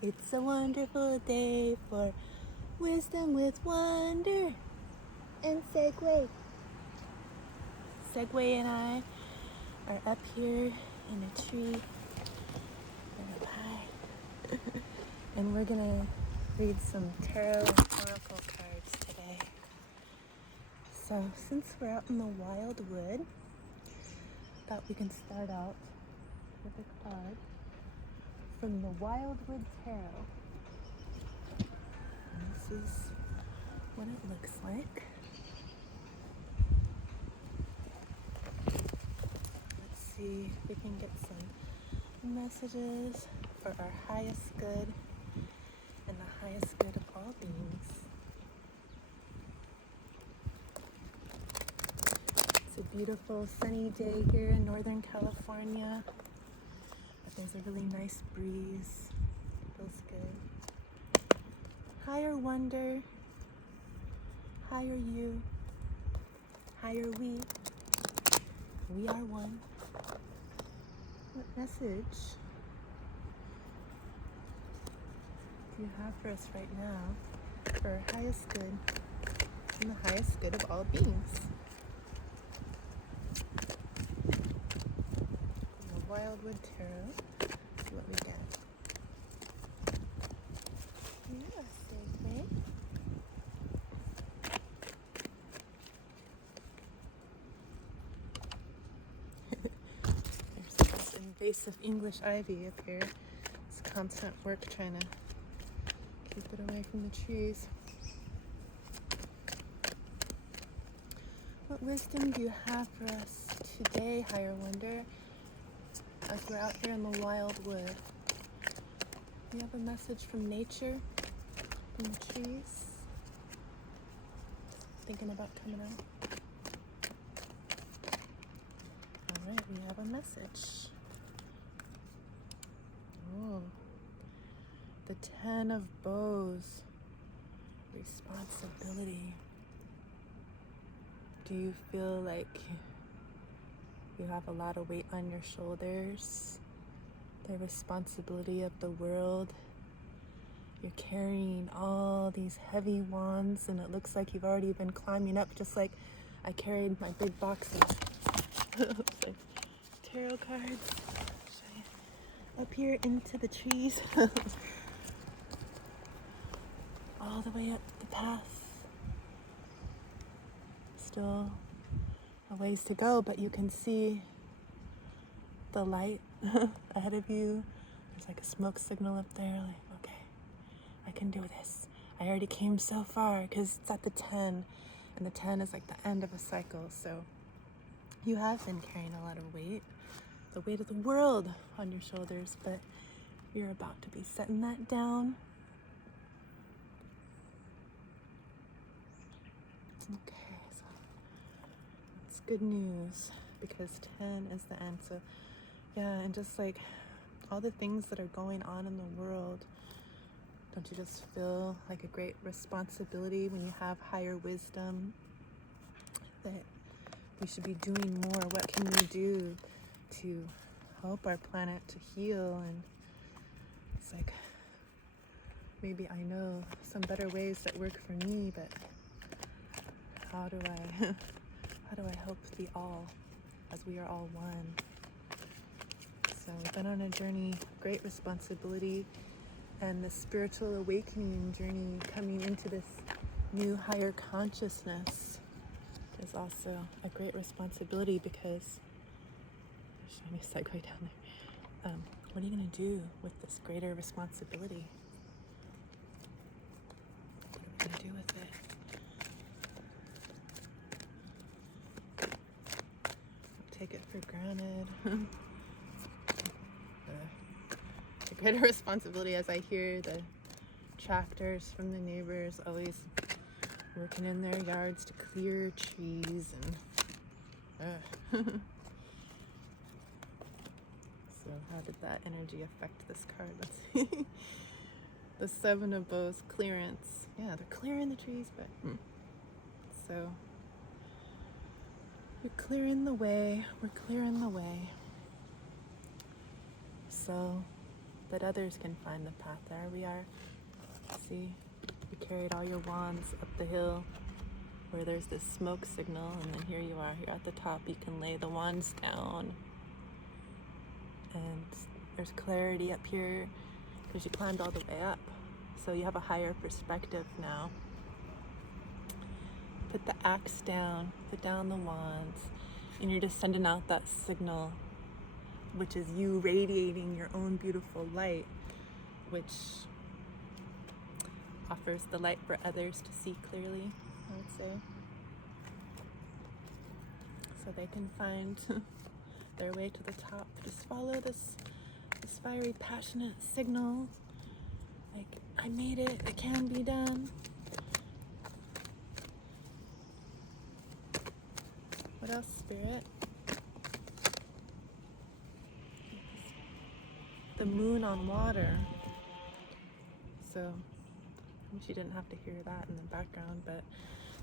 It's a wonderful day for wisdom with wonder and Segue. Segue and I are up here in a tree and we're gonna read some tarot and oracle cards today. So since we're out in the Wildwood, I thought we can start out with a card from the Wildwood Tarot. And this is what it looks like. Let's see if we can get some messages for our highest good and the highest good of all beings. It's a beautiful sunny day here in Northern California. But there's a really nice breeze. Feels good. Higher wonder, higher you, higher we. We are one. What message do you have for us right now for our highest good and the highest good of all beings? The Wildwood Tarot. See what we get. Yeah, Segue. There's this invasive English ivy up here. It's constant work trying to keep it away from the trees. What wisdom do you have for us today, higher wonder, as we're out here in the Wildwood? Do you have a message from nature, from the trees? Thinking about coming out? All right, we have a message. Oh, the 10 of Bows. Responsibility. Do you feel like you have a lot of weight on your shoulders? The responsibility of the world. You're carrying all these heavy wands and it looks like you've already been climbing up, just like I carried my big boxes. Tarot cards. Up here into the trees. All the way up the path. Still a ways to go, but you can see the light ahead of you. There's like a smoke signal up there, like, okay, I can do this. I already came so far, because it's at the 10, and the 10 is like the end of a cycle, so you have been carrying a lot of weight, the weight of the world on your shoulders, but you're about to be setting that down. Okay, so it's good news, because 10 is the end. So yeah, and just like all the things that are going on in the world, don't you just feel like a great responsibility when you have higher wisdom that we should be doing more? What can we do to help our planet to heal? And it's like, maybe I know some better ways that work for me, but how do I help the all, as we are all one? So we've been on a journey of great responsibility, and the spiritual awakening journey, coming into this new higher consciousness, is also a great responsibility, because there's me a segue down there. What are you going to do with this greater responsibility? What are we going to do with it? Don't take it for granted. The greater responsibility, as I hear the tractors from the neighbors always working in their yards to clear trees, and so how did that energy affect this card? Let's see. The 7 of Bows, clearance. Yeah, they're clearing the trees, but so we're clearing the way. We're clearing the way. So that others can find the path. There we are. See, you carried all your wands up the hill where there's this smoke signal, and then here you are, here at the top. You can lay the wands down, and there's clarity up here because you climbed all the way up, so you have a higher perspective now. Put the axe down, put down the wands, and you're just sending out that signal, which is you radiating your own beautiful light, which offers the light for others to see clearly, I would say, so they can find their way to the top. Just follow this fiery, passionate signal, like, I made it, it can be done. What else, Spirit? The moon on water. So, I wish you didn't have to hear that in the background, but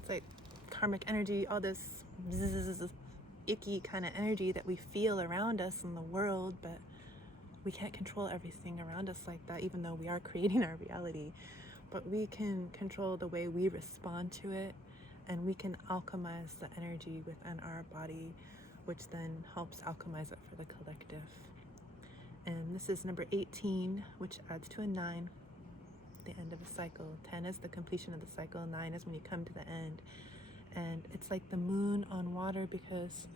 it's like karmic energy, all this bzzz, icky kind of energy that we feel around us in the world, but we can't control everything around us like that, even though we are creating our reality. But we can control the way we respond to it, and we can alchemize the energy within our body, which then helps alchemize it for the collective. And this is number 18, which adds to a 9, the end of a cycle. 10 is the completion of the cycle. 9 is when you come to the end. And it's like the moon on water because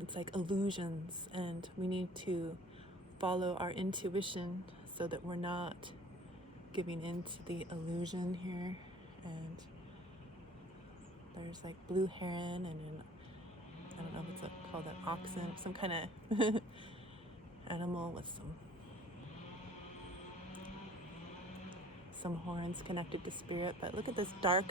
it's like illusions, and we need to follow our intuition so that we're not giving into the illusion here. And there's like blue heron and I don't know if it's called an oxen, some kind of animal with some horns connected to spirit. But look at this dark,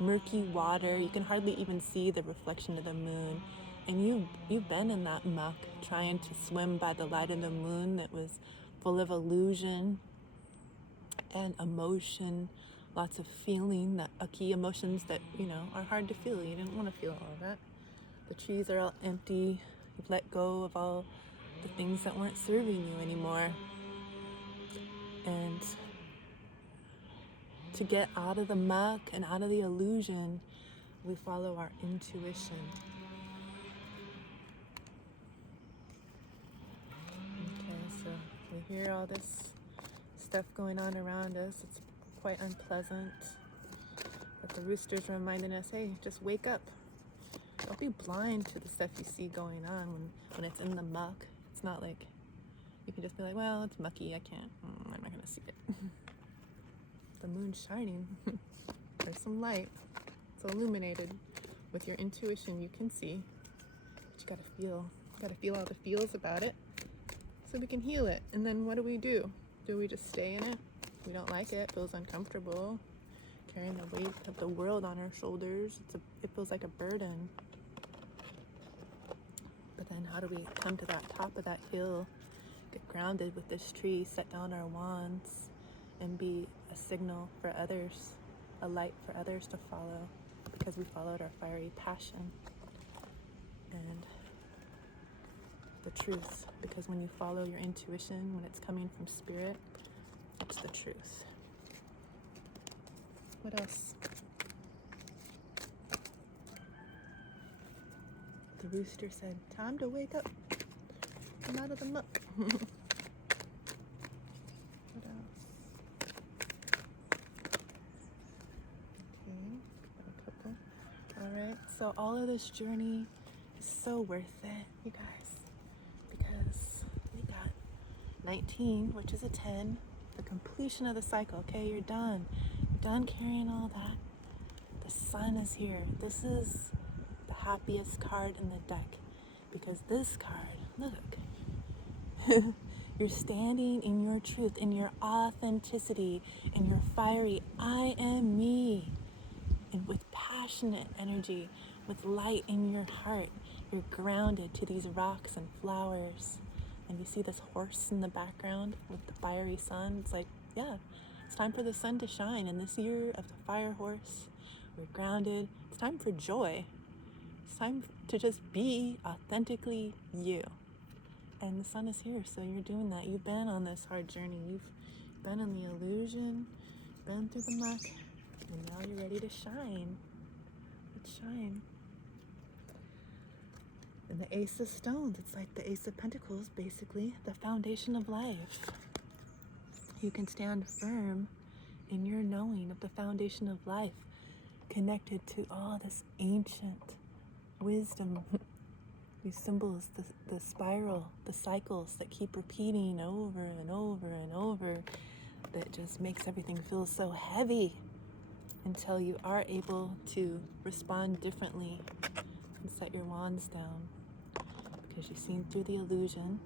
murky water. You can hardly even see the reflection of the moon. And you've been in that muck trying to swim by the light of the moon that was full of illusion and emotion, lots of feeling, that key emotions that, you know, are hard to feel. You didn't want to feel all of that. The trees are all empty. You've let go of all the things that weren't serving you anymore. And to get out of the muck and out of the illusion, we follow our intuition. Okay, so we hear all this stuff going on around us. It's quite unpleasant. But the rooster's reminding us, hey, just wake up. Don't be blind to the stuff you see going on when it's in the muck. It's not like you can just be like, well, it's mucky, I'm not gonna see it. The moon's shining. There's some light. It's illuminated. With your intuition, you can see. But you gotta feel. You gotta feel all the feels about it so we can heal it. And then what do? Do we just stay in it? We don't like it. It feels uncomfortable. Carrying the weight of the world on our shoulders. It feels like a burden. But then how do we come to that top of that hill, get grounded with this tree, set down our wands, and be a signal for others, a light for others to follow, because we followed our fiery passion and the truth. Because when you follow your intuition, when it's coming from spirit, it's the truth. What else? The rooster said, time to wake up. Come out of the muck. What else? Okay, got a couple. Alright, so all of this journey is so worth it, you guys. Because we got 19, which is a 10. The completion of the cycle. Okay, you're done. You're done carrying all that. The sun is here. This is the happiest card in the deck, because this card, look, you're standing in your truth, in your authenticity, in your fiery I am me, and with passionate energy, with light in your heart. You're grounded to these rocks and flowers. And you see this horse in the background with the fiery sun. It's like, yeah, it's time for the sun to shine. And this year of the fire horse, we're grounded. It's time for joy. It's time to just be authentically you. And the sun is here, so you're doing that. You've been on this hard journey. You've been in the illusion, been through the muck, and now you're ready to shine. Let's shine. And the Ace of Stones, it's like the Ace of Pentacles, basically, the foundation of life. You can stand firm in your knowing of the foundation of life, connected to all this ancient wisdom. These symbols, the spiral, the cycles that keep repeating over and over and over, that just makes everything feel so heavy until you are able to respond differently and set your wands down, because you've seen through the illusion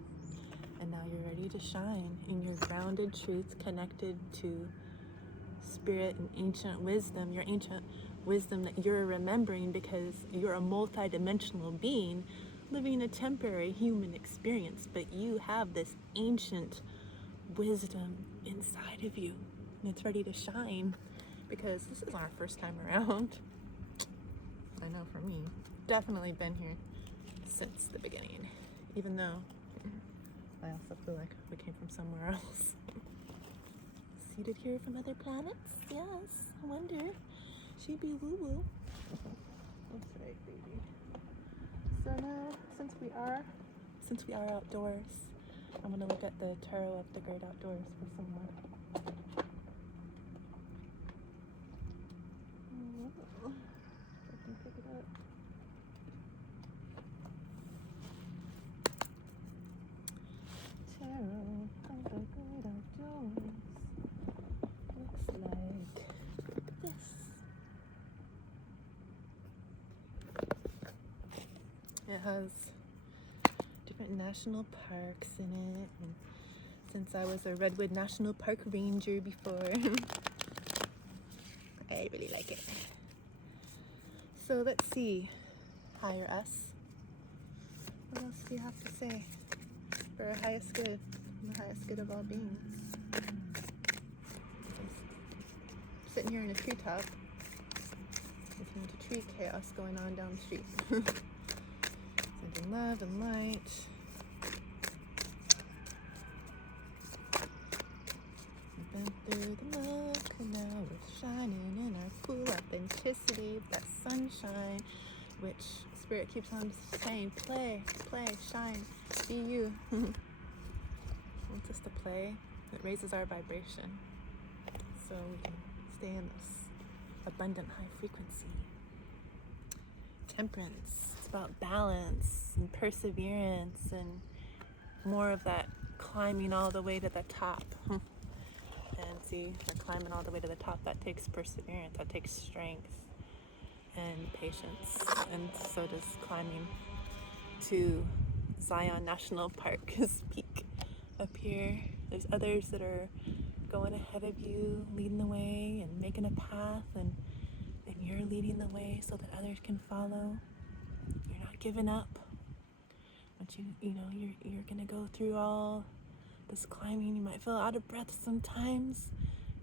and now you're ready to shine in your grounded truths, connected to spirit and ancient wisdom, your ancient wisdom that you're remembering because you're a multi-dimensional being living a temporary human experience, but you have this ancient wisdom inside of you, and it's ready to shine, because this is our first time around. I know for me, definitely been here since the beginning, even though I also feel like we came from somewhere else. Seated here from other planets? Yes, I wonder. She'd be woo-woo. That's right, baby. So now, since we are outdoors, I'm gonna look at the Tarot of the Great Outdoors for some more. Oh, I can pick it up. Tarot of the Great Outdoors looks like this. It has different national parks in it, and since I was a Redwood National Park ranger before, I really like it. So let's see, higher us. What else do you have to say for our highest good, the highest good of all beings? I'm sitting here in a treetop, listening to tree chaos going on down the street. Sending love and light. We've been through the muck, and now we're shining in our full authenticity, that sunshine, which Spirit keeps on saying, play, play, shine, be you. Wants us to play. It raises our vibration, so we can stay in this abundant high frequency. Temperance, it's about balance and perseverance and more of that climbing all the way to the top. And see, we're climbing all the way to the top. That takes perseverance, that takes strength and patience, and so does climbing to Zion National Park's peak up here. There's others that are going ahead of you, leading the way and making a path, and you're leading the way so that others can follow. You're not giving up. But you're gonna go through all this climbing. You might feel out of breath sometimes.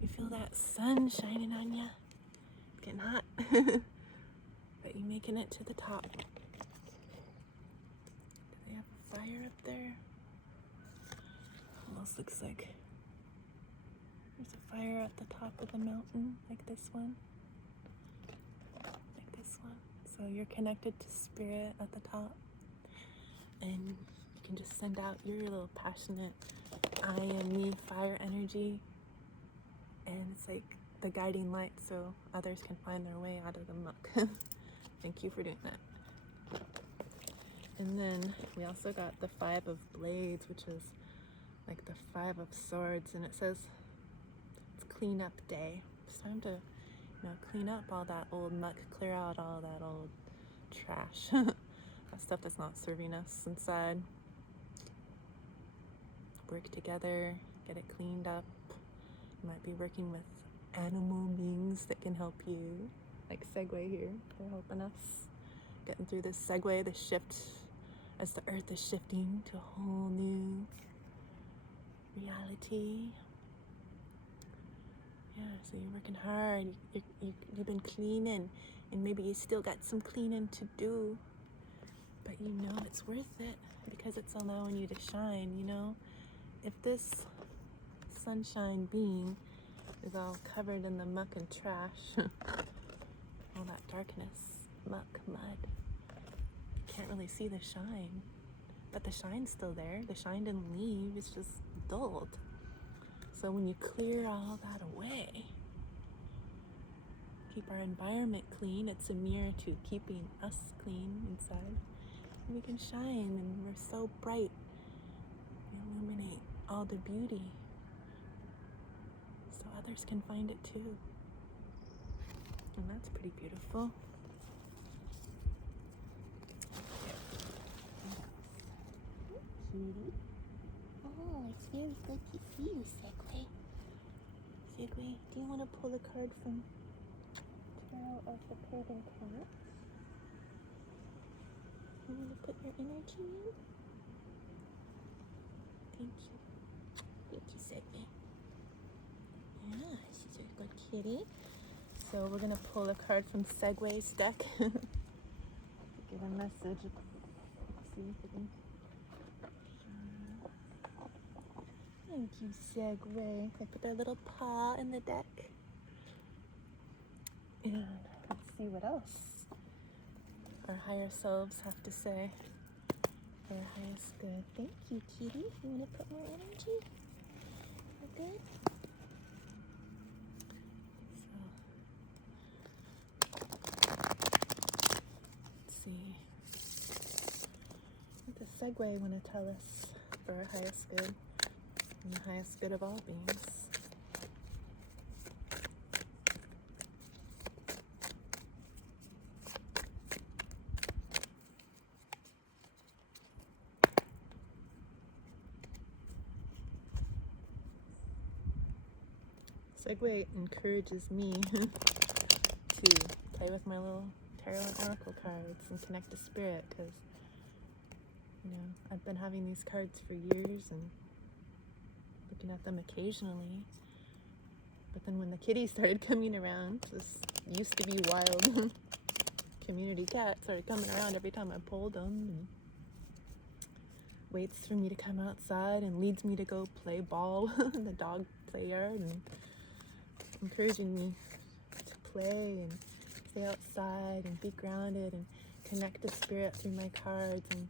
You feel that sun shining on you. It's getting hot. But you're making it to the top. Do they have a fire up there? Almost looks like there's a fire at the top of the mountain, like this one. Like this one. So you're connected to spirit at the top. And you can just send out your little passionate I and me fire energy. And it's like the guiding light so others can find their way out of the muck. Thank you for doing that. And then we also got the 5 of Blades, which is like the 5 of Swords, and it says it's cleanup day. It's time to, clean up all that old muck, clear out all that old trash, that stuff that's not serving us inside. Work together, get it cleaned up. You might be working with animal beings that can help you, like Segue here. They're helping us getting through this Segue, the shift, as the earth is shifting to a whole new reality. Yeah, so you're working hard, you've been cleaning, and maybe you still got some cleaning to do. but you know it's worth it because it's allowing you to shine, you know? If this sunshine being is all covered in the muck and trash, all that darkness, muck, mud, you can't really see the shine. But the shine's still there. The shine didn't leave, it's just dulled. So when you clear all that away, keep our environment clean, it's a mirror to keeping us clean inside. And we can shine, and we're so bright. We illuminate all the beauty so others can find it too. And that's pretty beautiful. Cutie. Oh, it's very good to see you, Segue. Segue, do you want to pull a card from Tarot of the Pagan Cat? You want to put your energy in? Thank you. Thank you, Segue. Yeah, she's a good kitty. So we're going to pull a card from Segue's deck. Get a message. Let's see if we can... Thank you, Segue. I put their little paw in the deck. And let's see what else our higher selves have to say for our highest good. Thank you, kitty. You want to put more energy? We're good? So, let's see. What does Segue want to tell us for our highest good? And the highest good of all beings. Segue encourages me to play with my little tarot and oracle cards and connect to spirit, because, you know, I've been having these cards for years and looking at them occasionally, but then when the kitties started coming around, this used to be wild community cat started coming around every time I pulled them, and waits for me to come outside and leads me to go play ball in the dog play yard, and encouraging me to play and stay outside and be grounded and connect to spirit through my cards. And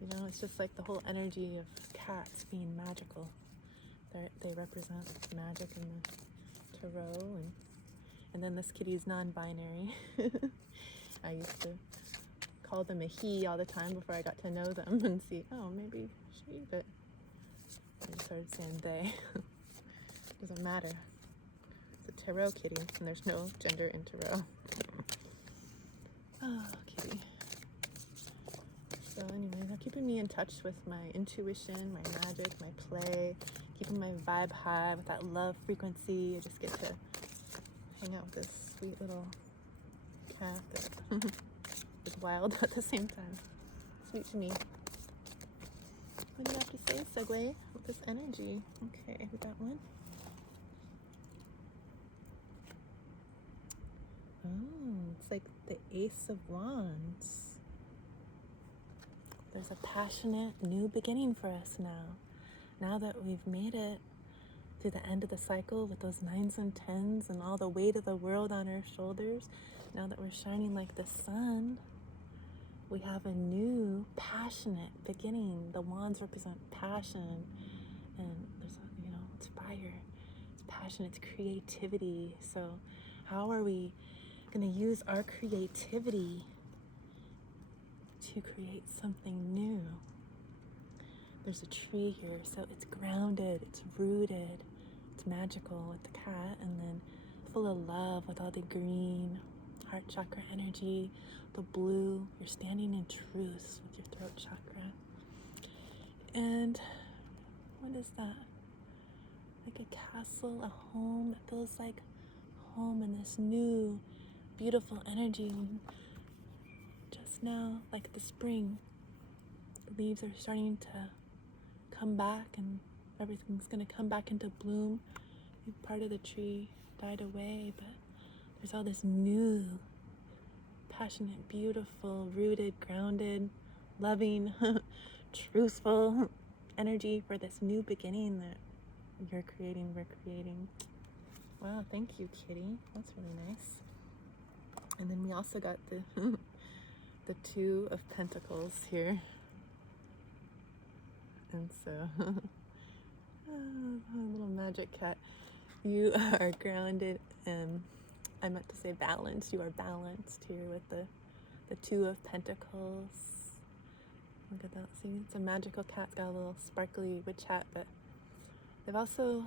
you know, it's just like the whole energy of cats being magical. They represent magic in the tarot, and then this kitty is non-binary. I used to call them a he all the time before I got to know them and see, oh, maybe she, but I started saying they. Doesn't matter. It's a tarot kitty, and there's no gender in tarot. Oh, kitty. So anyway, they're keeping me in touch with my intuition, my magic, my play, keeping my vibe high with that love frequency. I just get to hang out with this sweet little cat that is wild at the same time. Sweet to me. What do you have to say, Segue, with this energy? Okay, we got one. Oh, it's like the Ace of Wands. There's a passionate new beginning for us now. Now that we've made it to the end of the cycle with those 9s and 10s and all the weight of the world on our shoulders, now that we're shining like the sun, we have a new passionate beginning. The wands represent passion, and there's, you know, it's fire, it's passion, it's creativity. So how are we going to use our creativity to create something new? There's a tree here, so it's grounded, it's rooted, it's magical with the cat, and then full of love with all the green, heart chakra energy, the blue. You're standing in truth with your throat chakra. And what is that? Like a castle, a home. It feels like home in this new, beautiful energy. Just now, like the spring, the leaves are starting to come back, and everything's going to come back into bloom. Part of the tree died away, but there's all this new, passionate, beautiful, rooted, grounded loving, truthful energy for this new beginning that you're creating, we're creating. Wow, thank you, Kitty. That's really nice. And then we also got the the Two of Pentacles here. And so, little magic cat. You are grounded, and I meant to say balanced. You are balanced here with the Two of Pentacles. Look at that. See, it's a magical cat. It's got a little sparkly witch hat, but they've also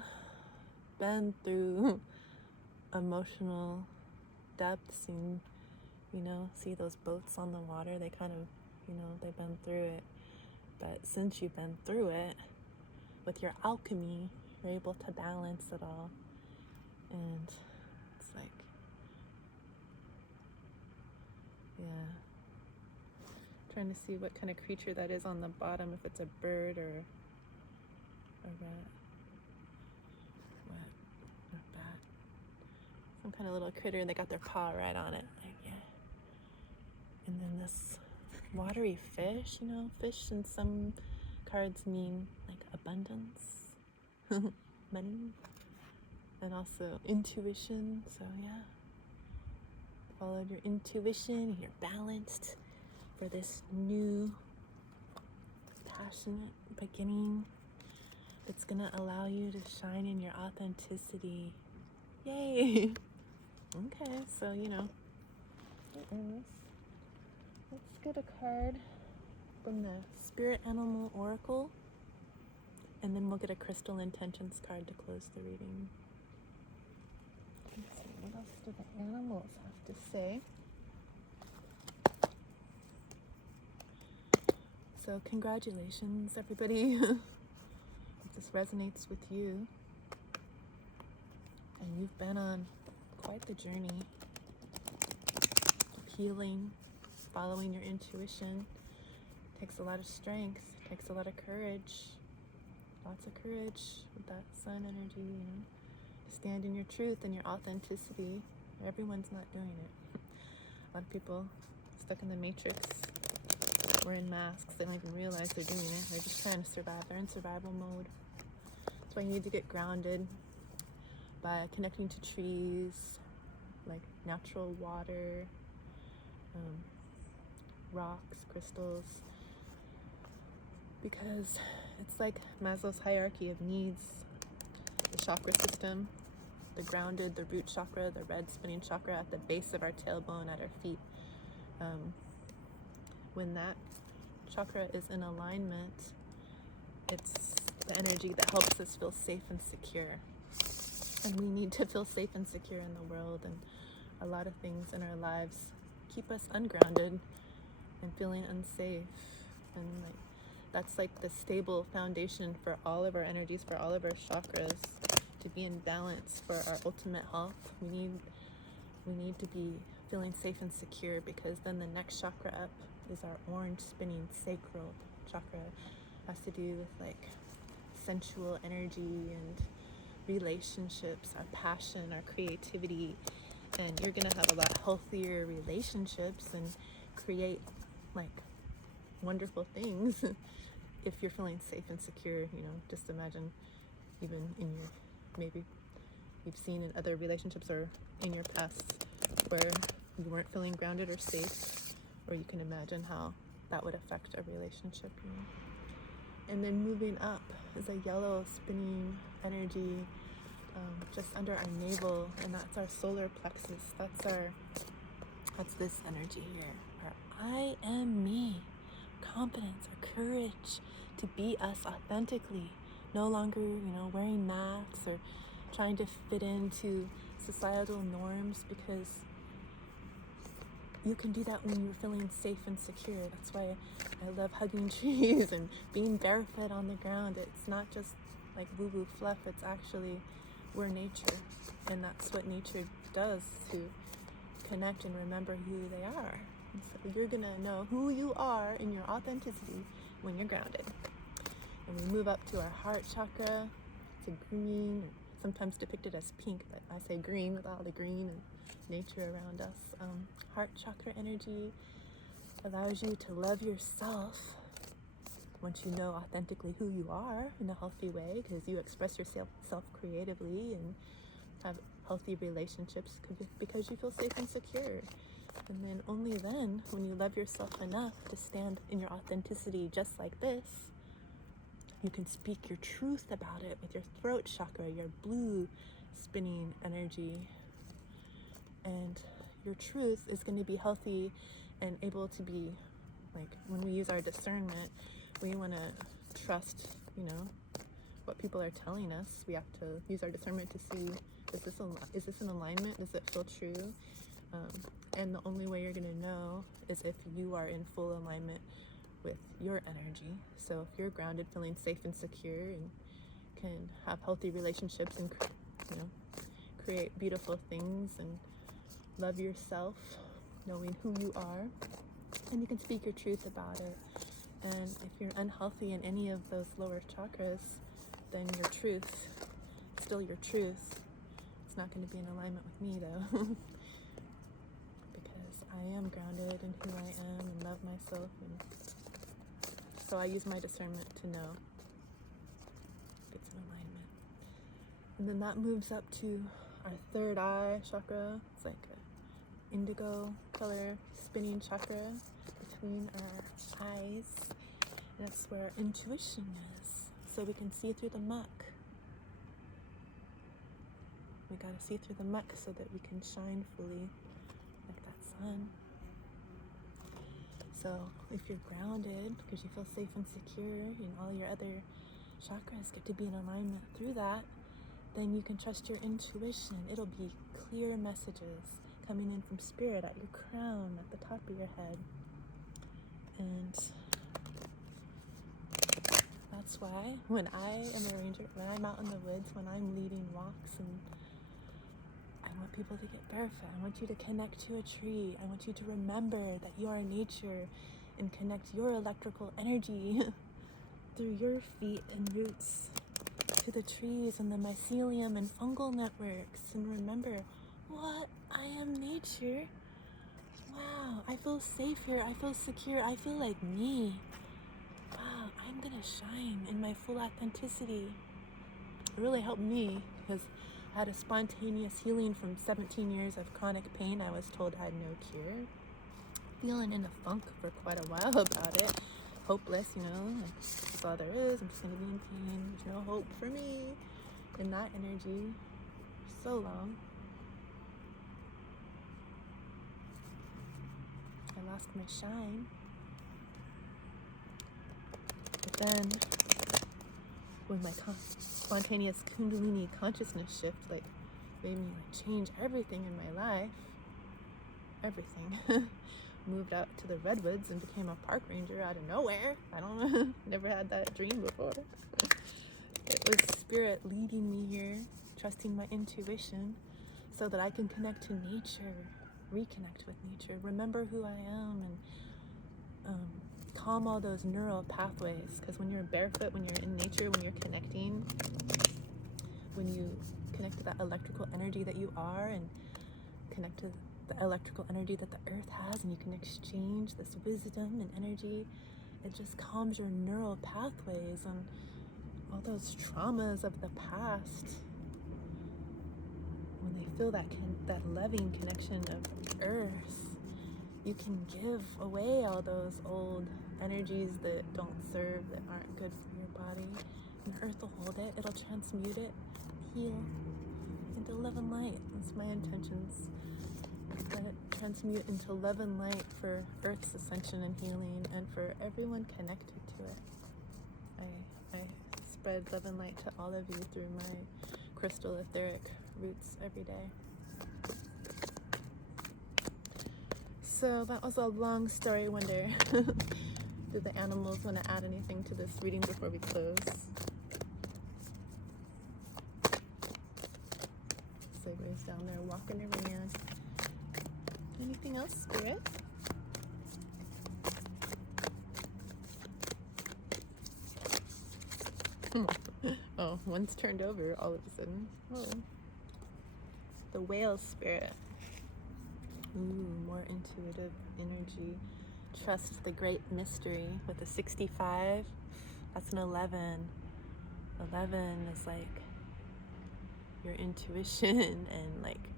been through emotional depths, and see those boats on the water. They kind of, they've been through it. But since you've been through it, with your alchemy, you're able to balance it all. And it's like, yeah. Trying to see what kind of creature that is on the bottom, if it's a bird or a rat. What? Not bat. Some kind of little critter, and they got their paw right on it. Like, yeah. And then this watery fish, fish in some cards mean like abundance, money, and also intuition. So yeah, follow your intuition. You're balanced for this new passionate beginning. It's gonna allow you to shine in your authenticity. Yay. Okay, so let's get a card from the Spirit Animal Oracle, and then we'll get a Crystal Intentions card to close the reading. Let's see, what else do the animals have to say? So congratulations, everybody. If this resonates with you, and you've been on quite the journey of healing, following your intuition, takes a lot of strength, takes a lot of courage, lots of courage with that sun energy, to stand in your truth and your authenticity. Everyone's not doing it. A lot of people stuck in the matrix, wearing masks, they don't even realize they're doing it. They're just trying to survive. They're in survival mode. That's why you need to get grounded by connecting to trees, like natural water, rocks, crystals, because it's like Maslow's hierarchy of needs. The chakra system, the grounded, the root chakra, the red spinning chakra at the base of our tailbone at our feet. When that chakra is in alignment, it's the energy that helps us feel safe and secure. And we need to feel safe and secure in the world, and a lot of things in our lives keep us ungrounded and feeling unsafe. And that's like the stable foundation for all of our energies, for all of our chakras, to be in balance for our ultimate health. We need to be feeling safe and secure, because then the next chakra up is our orange spinning sacral chakra. It has to do with like sensual energy and relationships, our passion, our creativity. And you're gonna have a lot healthier relationships and create like wonderful things if you're feeling safe and secure. Just imagine, even in your, maybe you've seen in other relationships or in your past where you weren't feeling grounded or safe, or you can imagine how that would affect a relationship. And then moving up is a yellow spinning energy just under our navel, and that's our solar plexus. That's this energy here, our I am me, confidence, our courage to be us authentically, no longer wearing masks or trying to fit into societal norms, because you can do that when you're feeling safe and secure. That's why I love hugging trees and being barefoot on the ground. It's not just like woo-woo fluff, it's actually, we're nature, and that's what nature does, to connect and remember who they are. And so you're gonna know who you are in your authenticity when you're grounded. And we move up to our heart chakra. It's a green, sometimes depicted as pink, but I say green with all the green and nature around us. Heart chakra energy, allows you to love yourself once you know authentically who you are in a healthy way, because you express yourself creatively and have healthy relationships because you feel safe and secure. And then only then, when you love yourself enough to stand in your authenticity just like this, you can speak your truth about it with your throat chakra, your blue spinning energy. And your truth is going to be healthy and able to be, like, when we use our discernment, we want to trust, you know, what people are telling us. We have to use our discernment to see, is this in alignment? Does it feel true? And the only way you're going to know is if you are in full alignment with your energy. So if you're grounded, feeling safe and secure, and can have healthy relationships and, you know, create beautiful things and love yourself, knowing who you are, and you can speak your truth about it. And if you're unhealthy in any of those lower chakras, then your truth, still your truth, it's not going to be in alignment with me though. Because I am grounded in who I am and love myself, and so I use my discernment to know if it's in alignment. And then that moves up to our third eye chakra. It's like an indigo color spinning chakra between our eyes. And that's where our intuition is. So we can see through the muck. We gotta see through the muck so that we can shine fully like that sun. So if you're grounded, because you feel safe and secure, and all your other chakras get to be in alignment through that, then you can trust your intuition. It'll be clear messages coming in from spirit at your crown, at the top of your head. And that's why when I am a ranger, when I'm out in the woods, when I'm leading walks, and I want people to get barefoot, I want you to connect to a tree, I want you to remember that you are nature and connect your electrical energy through your feet and roots to the trees and the mycelium and fungal networks, and remember, what? I am nature. Wow, I feel safe here, I feel secure, I feel like me. Wow, I'm gonna shine in my full authenticity. It really helped me because I had a spontaneous healing from 17 years of chronic pain I was told had no cure. Feeling in a funk for quite a while about it. Hopeless, you know, like, that's all there is, I'm just gonna be in pain, there's no hope for me. In that energy, so long. I lost my shine. But then, when my spontaneous Kundalini consciousness shift, like, made me like change everything in my life, everything. Moved out to the redwoods and became a park ranger out of nowhere. I don't know, never had that dream before. It was spirit leading me here, trusting my intuition so that I can connect to nature, reconnect with nature, remember who I am, and calm all those neural pathways. Because when you're barefoot, when you're in nature, when you're connecting, when you connect to that electrical energy that you are, and connect to the electrical energy that the earth has, and you can exchange this wisdom and energy, it just calms your neural pathways and all those traumas of the past. When they feel that loving connection of earth, you can give away all those old energies that don't serve, that aren't good for your body, and the earth will hold it, it'll transmute it, heal into love and light. That's my intentions. Let it transmute into love and light for Earth's ascension and healing, and for everyone connected to it. I spread love and light to all of you through my crystal etheric roots every day. So that was a long story. Wonder, do the animals want to add anything to this reading before we close? Segue's down there walking around. Anything else, Spirit? Oh, one's turned over all of a sudden. Oh. The whale spirit. Ooh, more intuitive energy. trust the great mystery. With a 65, that's an 11. 11 is like your intuition, and like,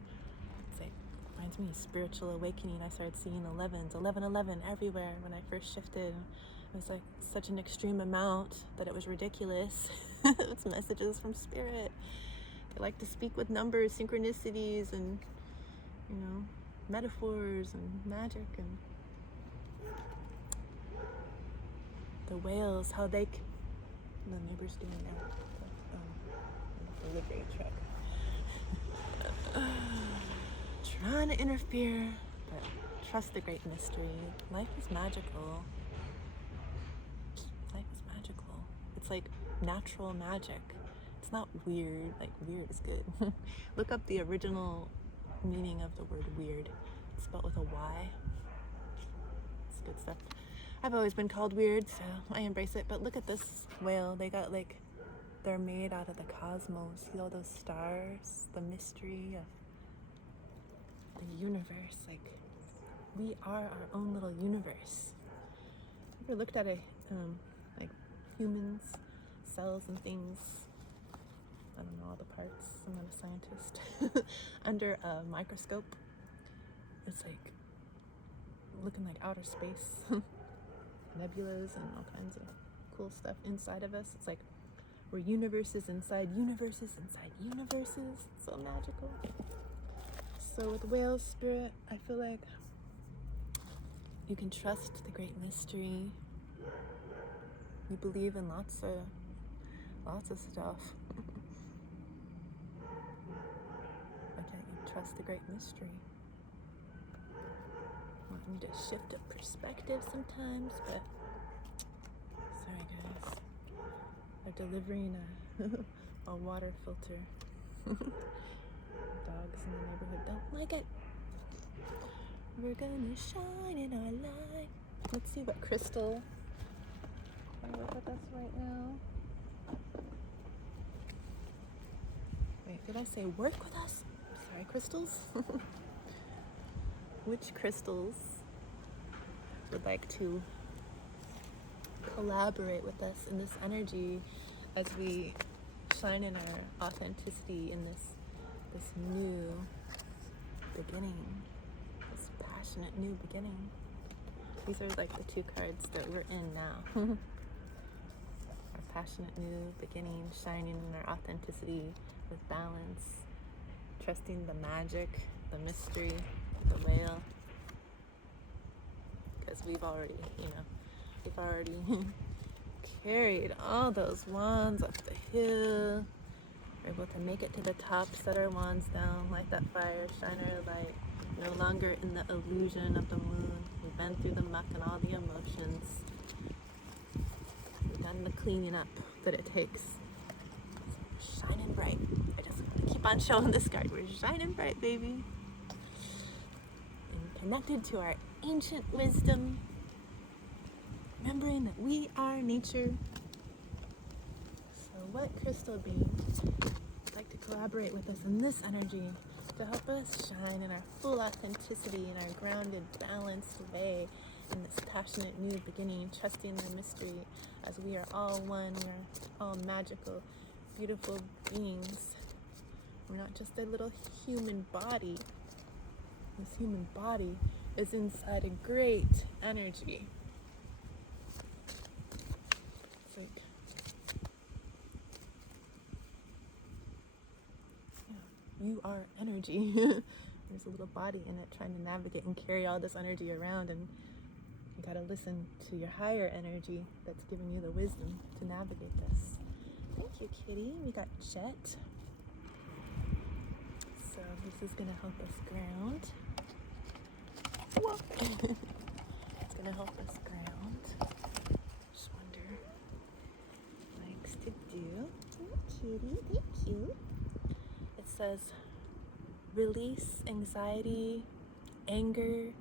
it's like, reminds me of spiritual awakening. I started seeing 11s, 11, 11 everywhere when I first shifted. It was like such an extreme amount that it was ridiculous. It's messages from spirit. They like to speak with numbers, synchronicities, and, you know, metaphors and magic. And the whales, how they the neighbors doing there, the delivery truck. Trying to interfere, but trust the great mystery. Life is magical. Life is magical. It's like natural magic. It's not weird. Like, weird is good. Look up the original meaning of the word weird. It's spelled with a Y. It's good stuff. I've always been called weird, so I embrace it. But look at this whale. They got like, they're made out of the cosmos. See all those stars? The mystery of the universe. Like, we are our own little universe. Ever looked at like humans, cells and things? I don't know all the parts. I'm not a scientist. Under a microscope, it's like looking like outer space. Nebulas and all kinds of cool stuff inside of us. It's like we're universes inside universes inside universes. It's so magical. So with whale spirit, I feel like you can trust the great mystery. You believe in lots of stuff. Why can't you trust the great mystery? Want me to shift a perspective sometimes, but sorry guys. They're delivering a water filter. Dogs in the neighborhood don't like it. We're gonna shine in our light. Let's see what crystal can work with us right now. Wait, did I say work with us? Sorry, crystals. Which crystals would like to collaborate with us in this energy as we shine in our authenticity in this new beginning, this passionate new beginning? These are like the two cards that we're in now. Our passionate new beginning, shining in our authenticity with balance, trusting the magic, the mystery, the whale, because we've already carried all those wands up the hill. We're able to make it to the top, set our wands down, light that fire, shine our light, no longer in the illusion of the moon. We've been through the muck and all the emotions. We've done the cleaning up that it takes. So we're shining bright. I just want to keep on showing this card. We're shining bright, baby. And connected to our ancient wisdom, remembering that we are nature. So what crystal beings would like to collaborate with us in this energy to help us shine in our full authenticity, in our grounded, balanced way, in this passionate new beginning, trusting the mystery as we are all one, we are all magical, beautiful beings. We're not just a little human body. This human body is inside a great energy. It's like, yeah, you are energy. There's a little body in it trying to navigate and carry all this energy around, and you gotta listen to your higher energy that's giving you the wisdom to navigate this. Thank you, kitty. We got Jet. So this is gonna help us ground. Whoa. It's gonna help us ground. Just wonder what it likes to do. Oh, kitty, thank you. It says, release anxiety, anger,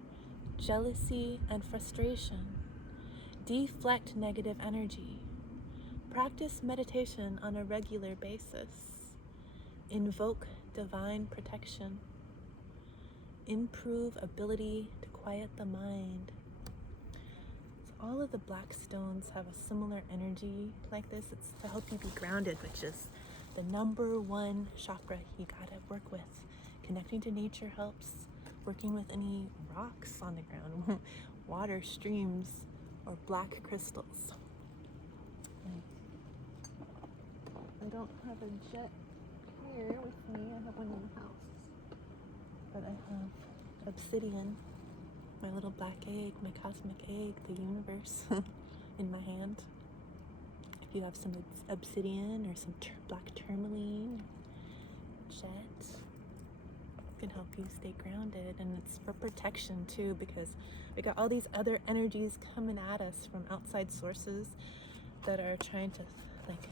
jealousy, and frustration. Deflect negative energy. Practice meditation on a regular basis. Invoke divine protection. Improve ability to quiet the mind. all of the black stones have a similar energy like this. It's to help you be grounded, which is the #1 chakra you gotta work with. Connecting to nature helps. Working with any rocks on the ground, water, streams, or black crystals. I don't have a jet here with me. I have one in the house. But I have obsidian, my little black egg, my cosmic egg, the universe, in my hand. If you have some obsidian or some black tourmaline, jet, can help you stay grounded. And it's for protection too, because we got all these other energies coming at us from outside sources that are trying to like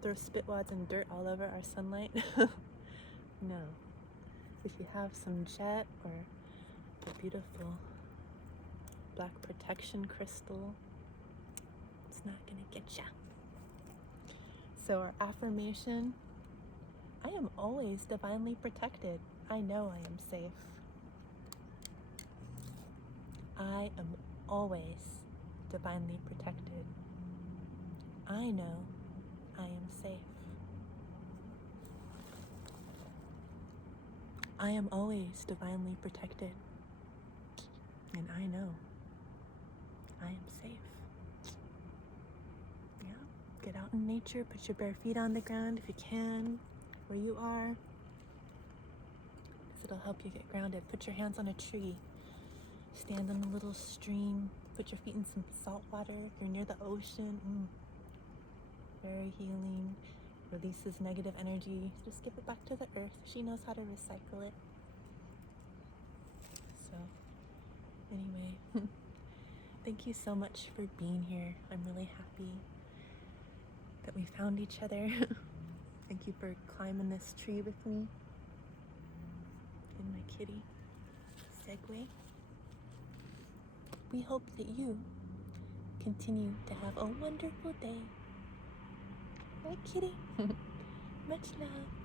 throw spitwads and dirt all over our sunlight. No. If you have some jet or a beautiful black protection crystal, it's not gonna get ya. So our affirmation: I am always divinely protected. I know I am safe. I am always divinely protected. I know I am safe. I am always divinely protected. And I know I am safe. Yeah, get out in nature, put your bare feet on the ground if you can, where you are. It'll help you get grounded. Put your hands on a tree. Stand in a little stream. Put your feet in some salt water. If you're near the ocean, very healing. Releases negative energy. Just give it back to the earth. She knows how to recycle it. So, anyway, thank you so much for being here. I'm really happy that we found each other. Thank you for climbing this tree with me. And my kitty, Segue. We hope that you continue to have a wonderful day. Bye, kitty. Much love.